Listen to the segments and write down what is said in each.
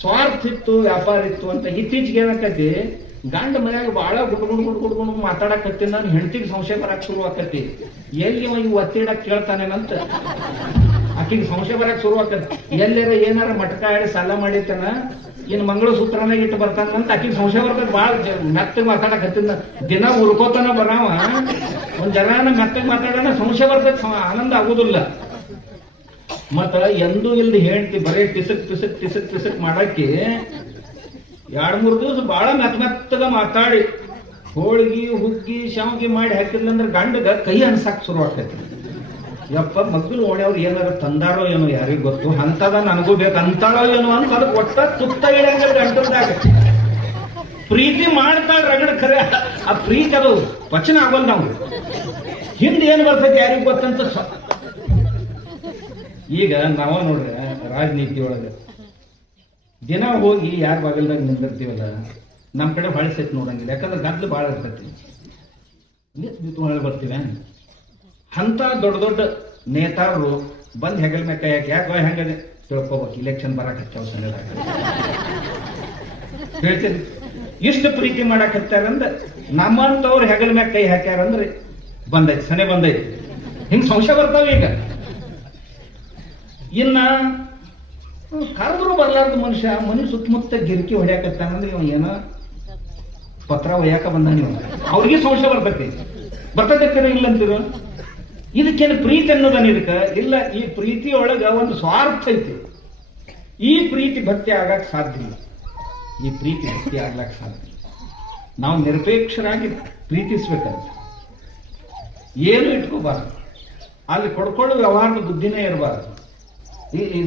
ಸ್ವಾರ್ಥ ಇತ್ತು, ವ್ಯಾಪಾರ ಇತ್ತು ಅಂತ. ಇತ್ತೀಚೆಗೆ ಏನಾಕತಿ, ಗಂಡ ಮನ್ಯಾಗ ಬಾಳ ಗುಡ್ಗುಡ್ಗುಡ್ಗುಡ್ಗುಡ್ ಮಾತಾಡಕತ್ತೀನಿ, ನಾನು ಹೆಂಡತಿಗೆ ಸಂಶಯ ಬರಕ್ ಶುರು ಆಕತಿ. ಎಲ್ಲಿ ಇವ್ ಒತ್ತಿಡಕ್ ಕೇಳ್ತಾನೇನಂತ ಆಕಿಗೆ ಸಂಶಯ ಬರಕ್ ಶುರು ಆಕತಿ. ಎಲ್ಲಾರ ಏನಾರ ಮಟಕ ಆಡಿ ಸಾಲ ಮಾಡಿರ್ತಾನ, ಇನ್ ಮಂಗಳಸೂತ್ರನಾಗ ಇಟ್ಟು ಬರ್ತಾನಂತ ಆಕಿಗೆ ಸಂಶಯ ಬರ್ತದೆ. ಬಾಳ ಮೆತ್ತಗ್ ಮಾತಾಡಕತ್ತಿನ, ದಿನ ಉರ್ಕೋತಾನ ಬರಾವ, ಒಂದ್ ಜನ ಮೆತ್ತಗ್ ಮಾತಾಡೋಣ ಸಂಶಯ ಬರ್ತದೆ, ಆನಂದ ಆಗುದಿಲ್ಲ. ಮತ್ತ ಎಂದೂ ಇಲ್ದ ಹೇಳ್ತಿ ಬರೀ ಟಿಸಕ್ ಟಿಸಕ್ ಟಿಸಕ್ ಟಿಸಕ್ ಮಾಡಕ್ಕೆ 2-3 ದಿವಸ ಬಾಳ ಮೆತ್ತಗ ಮಾತಾಡಿ ಹೋಳಿಗೆ ಹುಗ್ಗಿ ಶಾವಿಗೆ ಮಾಡಿ ಹಾಕಿದ್ಲಂದ್ರೆ ಗಂಡಗ ಕೈ ಅನ್ಸಾಕ್ ಶುರು ಆಗ್ತೈತಿ. ಯಪ್ಪ ಮಗ್ಳು ಓಣ್ಯವ್ರು ಏನಾರ ತಂದಾರೋ ಏನೋ ಯಾರಿಗ್ ಗೊತ್ತು, ಅಂತದ ನನಗೂ ಬೇಕು ಅಂತಾಳೋ ಏನೋ ಅಂತ ಅದಕ್ಕೆ ಒಟ್ಟ ತುತ್ತ ಇಳಂಗ ಗಂಟದಾಗ ಪ್ರೀತಿ ಮಾಡ್ತಾಳ ರಗಡ. ಖರೆ ಆ ಪ್ರೀತಿ ಅದು ವಚನ ಆಗೋಲ್. ನಾವು ಹಿಂದೆ ಏನ್ ಬರ್ತೈತಿ ಯಾರಿಗ್ ಗೊತ್ತಂತ. ಈಗ ನಾವ ನೋಡ್ರಿ ರಾಜನೀತಿ ಒಳಗೆ ದಿನ ಹೋಗಿ ಯಾರ ಬಾಗಲ್ದಾಗ ನಿಂದಿರ್ತೀವಲ್ಲ, ನಮ್ ಕಡೆ ಹೊಳಿಸೈತಿ ನೋಡಂಗಿಲ್ಲ. ಯಾಕಂದ್ರೆ ಗದ್ಲು ಬಾಳ ಇರ್ತೈತಿ, ಹೊಳೆ ಬರ್ತೀವಿ. ಅಂತ ದೊಡ್ಡ ದೊಡ್ಡ ನೇತಾರರು ಬಂದ್ ಹೆಗಲ್ ಮೇಲೆ ಕೈ ಹಾಕಿ ಯಾಕೆ ಹೆಂಗದೆ ತಿಳ್ಕೊಬೇಕು, ಇಲೆಕ್ಷನ್ ಬರಕ್ ಹಚ್ಚಾವ ಸಣ್ಣದಾಗ ಹೇಳ್ತೀರಿ. ಇಷ್ಟು ಪ್ರೀತಿ ಮಾಡಕ್ ಹಚ್ಚಾರಂದ್ರೆ ನಮ್ಮಂತವ್ರು ಹೆಗಲ್ ಮ್ಯಾಗ ಕೈ ಹಾಕ್ಯಾರಂದ್ರೆ ಬಂದೈತಿ, ಸನೆ ಬಂದೈತಿ. ಹಿಂಗ್ ಸಂಶಯ ಬರ್ತಾವ. ಈಗ ಇನ್ನ ಕರೆದ್ರು ಬರ್ಲಾರ್ದ ಮನುಷ್ಯ ಮನೆ ಸುತ್ತಮುತ್ತ ಗಿರ್ಕಿ ಹೊಡ್ಯಾಕತ್ತಾನಂದ್ರೆ ಇವ ಏನ ಪತ್ರ ಒಯ್ಯಾಕ ಬಂದ, ನೀವು ಅವ್ರಿಗೆ ಸಂಶಯ ಬರ್ತೈತೆ ಇಲ್ಲ ಅಂತೀರ. ಇದಕ್ಕೇನು ಪ್ರೀತಿ ಅನ್ನೋದನ್ನ ಇದಕ್ಕ ಇಲ್ಲ. ಈ ಪ್ರೀತಿಯೊಳಗ ಒಂದು ಸ್ವಾರ್ಥ ಐತಿ. ಈ ಪ್ರೀತಿ ಭಕ್ತಿ ಆಗಕ್ ಸಾಧ್ಯ ಇಲ್ಲ. ಈ ಪ್ರೀತಿ ಭಕ್ತಿ ಆಗ್ಲಕ್ ಸಾಧ್ಯ ಇಲ್ಲ. ನಾವು ನಿರಪೇಕ್ಷರಾಗಿ ಪ್ರೀತಿಸ್ಬೇಕಂತ ಏನು ಇಟ್ಕೋಬಾರ್ದು. ಅಲ್ಲಿ ಕೊಡ್ಕೊಳ್ಳೋ ವ್ಯವಹಾರದ ಬುದ್ಧಿನೇ ಇರಬಾರ್ದು.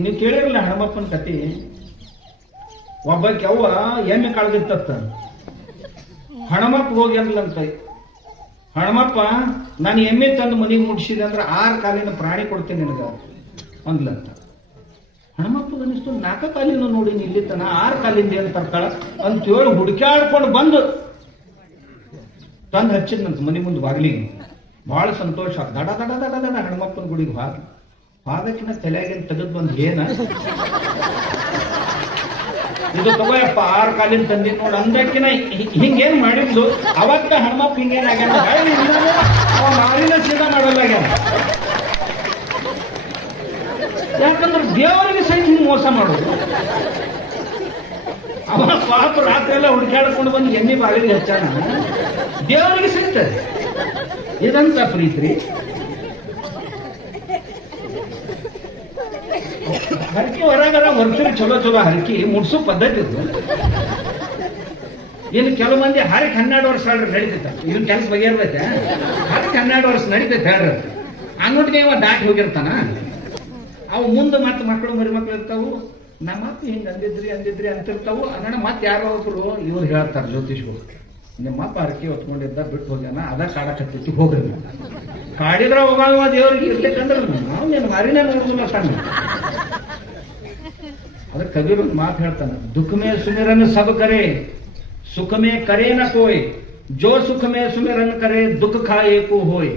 ನೀವು ಕೇಳಿರಲ್ಲ ಹಣಮಪ್ಪನ ಕತಿ. ಒಬ್ಬಕ್ಕೆ ಅವ್ವ ಎಮ್ಮೆ ಕಳೆದಿತ್ತ, ಹಣಮಪ್ಪ ಹೋಗಿ ಅಂದ್ಲಂತ, ಹಣಮಪ್ಪ ನಾನು ಎಮ್ಮೆ ತಂದು ಮನೆಗೆ ಮುಟ್ಟಿಸಿದೆ ಅಂದ್ರೆ 6 ಕಾಲಿನ ಪ್ರಾಣಿ ಕೊಡ್ತೇನೆ ನಿನಗ ಅಂದ್ಲಂತ. ಹಣಮಪ್ಪ ಅನಿಸ್ತು 4 ಕಾಲಿನ ನೋಡಿ ಇಲ್ಲಿ ತನ 6 ಕಾಲಿಂದ ಏನು ತರ್ತಾಳ ಅಂತೇಳಿ ಹುಡುಕಾಡ್ಕೊಂಡು ಬಂದು ತಂದು ಹಚ್ಚಿದ್ನಂತ ಮನೆ ಮುಂದೆ ಬಾಗಿಲಿಗೆ. ಬಹಳ ಸಂತೋಷ. ದಡ ದಡ ದಡ ದಡ ಹಣಮಪ್ಪನ ಗುಡಿಗೆ ಹಾದಕ್ಕಿನ ತಲೆಯಾಗೇನು ತೆಗೆದು ಬಂದು ಏನ ಇದು ತಗೋಯಪ್ಪ 6 ಕಾಲಿನ ತಂದಿ ನೋಡು ಅಂದಕ್ಕಿನ ಹಿಂಗೇನ್ ಮಾಡಿದ್ಲು. ಅವತ್ತ ಹಣಮಪ್ಪ ಹಿಂಗೇನಾಗ್ಯಾನ, ಅವ ಮಾರಿನ ಸೀದಾ ಮಾಡಲಾಗ್ಯಾನ. ಯಾಕಂದ್ರೆ ದೇವರಿಗೆ ಸಹಿತ ಹಿಂಗ್ ಮೋಸ ಮಾಡೋದು. ಅವ ಪಾಪ ರಾತ್ರಿ ಎಲ್ಲ ಹುಡುಕಾಡ್ಕೊಂಡು ಬಂದು ಎಣ್ಣೆ ಬಾಗಿಲಿಗೆ ಹಚ್ಚಾನ, ದೇವರಿಗೆ ಸಹಿತ. ಇದಂತ ಪ್ರೀತಿ. ಹರಕಿ ಹೊರಗರ ವರ್ಷ ಚಲೋ ಚಲೋ ಹರಕಿ ಮುಡ್ಸೋ ಪದ್ಧತಿ ಇದು. ಇನ್ನು ಕೆಲವು ಮಂದಿ ಹರಕ್ 12 ವರ್ಷ ಹೇಳ್ರಿ ನಡೀತೈತ, ಇವನ್ ಕೆಲಸ ಬಗೆಹರ್ತೈತೆ. ಹರಕ್ 12 ವರ್ಷ ನಡೀತೈತೆ ಹೇಳ್ರಿ. ಅಂಗಟ್ಟಿಗೆ ಇವ ದಾಟಿ ಹೋಗಿರ್ತಾನ. ಅವು ಮುಂದೆ ಮತ್ತೆ ಮಕ್ಕಳು ಮರಿ ಮಕ್ಳು ಇರ್ತಾವು. ನಮ್ಮ ಮತ್ತೆ ಹಿಂಗ್ ಅಂದಿದ್ರಿ ಅಂತಿರ್ತಾವು. ಅನ್ನೋಣ ಮತ್ತೆ ಯಾರೋ ಒಬ್ರು ಇವ್ರು ಹೇಳ್ತಾರ ಜ್ಯೋತಿಷ್ಗಳು, ನಿಮ್ಮಪ್ಪ ಹರಕಿ ಹೊತ್ಕೊಂಡಿದ್ದ ಬಿಟ್ಟು ಹೋಗ್ಯಾನ, ಅದ ಕಾಡಕತ್ತೈತಿ ಹೋಗ್ರಿ. ಕಾಡಿದ್ರ ಹೋಗಾವ ದೇವ್ರಿಗೆ ಇರ್ಲಿಕ್ಕಂದ್ರೆ ನಾವು ನೀನು ಮಾರಿನೇ ನೋಡುದಿಲ್ಲ ಸಣ್ಣ. ಅದಕ್ಕೆ ಕಬೀರ್ ಒಂದು ಮಾತು ಹೇಳ್ತಾನೆ, ದುಃಖ ಮೇ ಸುಮಿರನ್ ಸಬ್ ಕರೆ ಸುಖ ಮೇ ಕರೆ ನ ಕೋಯ್, ಜೋ ಸುಖ ಮೇ ಸುಮಿರನ್ ಕರೆ ದುಃಖ ಖಾಯೇ ಕೋ ಹೋಯ್.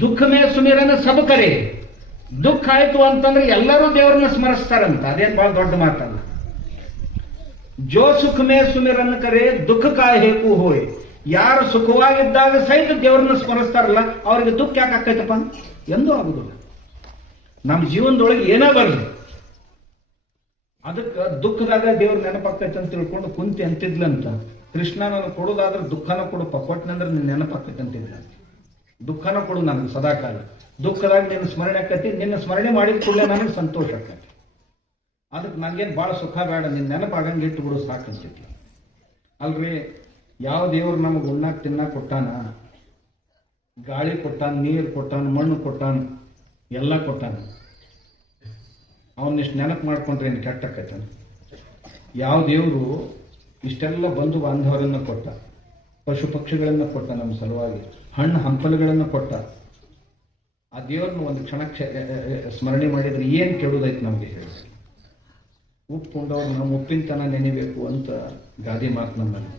ದುಃಖ ಮೇ ಸುಮಿರನ್ ಸಬ್ ಕರೆ, ದುಃಖ ಆಯ್ತು ಅಂತಂದ್ರೆ ಎಲ್ಲರೂ ದೇವರನ್ನ ಸ್ಮರಿಸ್ತಾರಂತ. ಅದೇನ್ ಬಹಳ ದೊಡ್ಡ ಮಾತಲ್ಲ. ಜೋ ಸುಖ ಮೇ ಸುಮಿರನ್ ಕರೆ ದುಃಖ ಕಾಯೇ ಕೋ ಹೋಯ್. ಯಾರು ಸುಖವಾಗಿದ್ದಾಗ ಸಹಿತ ದೇವರನ್ನ ಸ್ಮರಿಸ್ತಾರಲ್ಲ ಅವ್ರಿಗೆ ದುಃಖ ಯಾಕೆ ಆಕೈತಪ್ಪ? ಎಂದೂ ಆಗುದಿಲ್ಲ. ನಮ್ಮ ಜೀವನದೊಳಗೆ ಏನೋ ಬರಲಿ, ಅದಕ್ಕೆ ದುಃಖದಾಗ ದೇವ್ರ ನೆನಪಾಕೈತೆ ಅಂತ ತಿಳ್ಕೊಂಡು ಕುಂತಿ ಅಂತಿದ್ಲಂತ. ಕೃಷ್ಣ ನನಗೆ ಕೊಡೋದಾದ್ರೆ ದುಃಖನ ಕೊಡಪ್ಪ, ಕೊಟ್ಟನಂದ್ರೆ ನಿನ್ನ ನೆನಪಾಕೈತೆ ಅಂತಿದ್ಲ. ದುಃಖನ ಕೊಡು ನನಗೆ ಸದಾಕಾಲ. ದುಃಖದಾಗ ನಿನ್ನ ಸ್ಮರಣೆ ಆಕೈತಿ, ನಿನ್ನ ಸ್ಮರಣೆ ಮಾಡಿದ ಕೂಡಲೇ ನನಗೆ ಸಂತೋಷ ಆಕೈತಿ. ಅದಕ್ಕೆ ನನಗೇನು ಭಾಳ ಸುಖ ಬೇಡ, ನಿನ್ನ ನೆನಪಾಗಂಗೆ ಇಟ್ಟು ಬಿಡು ಸಾಕಂತೈತಿ. ಅಲ್ರಿ, ಯಾವ ದೇವ್ರು ನಮಗೆ ಉಣ್ಣಾಕ್ ತಿನ್ನಾಕ್ ಕೊಟ್ಟಾನ, ಗಾಳಿ ಕೊಟ್ಟಾನ, ನೀರು ಕೊಟ್ಟಾನ, ಮಣ್ಣು ಕೊಟ್ಟಾನ, ಎಲ್ಲ ಕೊಟ್ಟಾನ. ಅವನ್ನಿಷ್ಟು ನೆನಪು ಮಾಡ್ಕೊಂಡ್ರೆ ಏನು ಕೆಟ್ಟಕ್ಕೈತಾನ? ಯಾವ ದೇವರು ಇಷ್ಟೆಲ್ಲ ಬಂಧು ಬಾಂಧವರನ್ನ ಕೊಟ್ಟ, ಪಶು ಪಕ್ಷಿಗಳನ್ನ ಕೊಟ್ಟ, ನಮ್ಮ ಸಲುವಾಗಿ ಹಣ್ಣು ಹಂಪಲುಗಳನ್ನು ಕೊಟ್ಟ. ಆ ದೇವ್ರನ್ನ ಒಂದು ಕ್ಷಣ ಸ್ಮರಣೆ ಮಾಡಿದ್ರೆ ಏನು ಕೆಡುದೈತೆ ನಮಗೆ ಹೇಳಿ. ಉಪ್ಪು ಉಂಡವ್ರು ನಮ್ಮ ಉಪ್ಪಿನ ತನ ನೆನೆಬೇಕು ಅಂತ ಗಾದೆ ಮಾತು ನಮ್ಮಲ್ಲಿ.